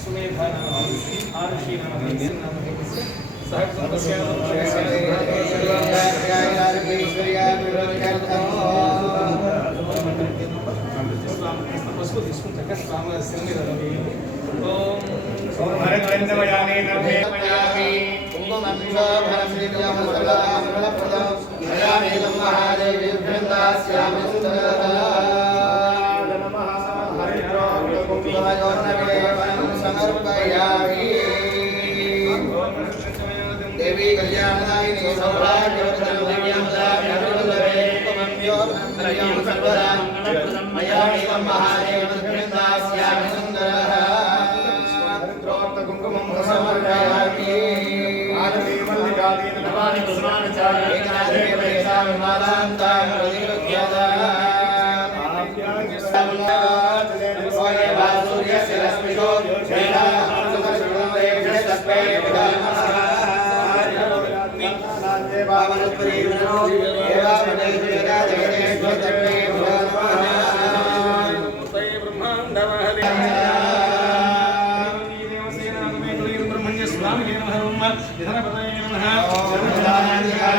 सुमेधा नाम आरुषि नाम नाम सहकृतस्य उसको जिसको तक स्वाम सिर में रवि ओम सौरभ नरेंद्र वयाने नभे वयामि कुंभम अभिवा भरम श्री प्रजाम सर्वदा सर्वदा प्रदाम वयामे महादेवी वृंदास्यामि सुंदर देवी कल्याणदायिनी सौभाग्यवर्धन दिव्यामदाभ्यनुदवे उपमम्योर्मन्त्रयं सर्वदा मया एवं महादेव तद्वृन्दास्यामि सुन्दरः प्रोक्तकुङ्कुमं रसमर्गयामि आरती मल्लिकादीन नवानि कुसुमानि चारि एकनाथे प्रयसामि मालान्तां हृदयज्ञाता ब्रह्मण्य स्वामी नमः इधर पदये नमः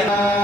Amen.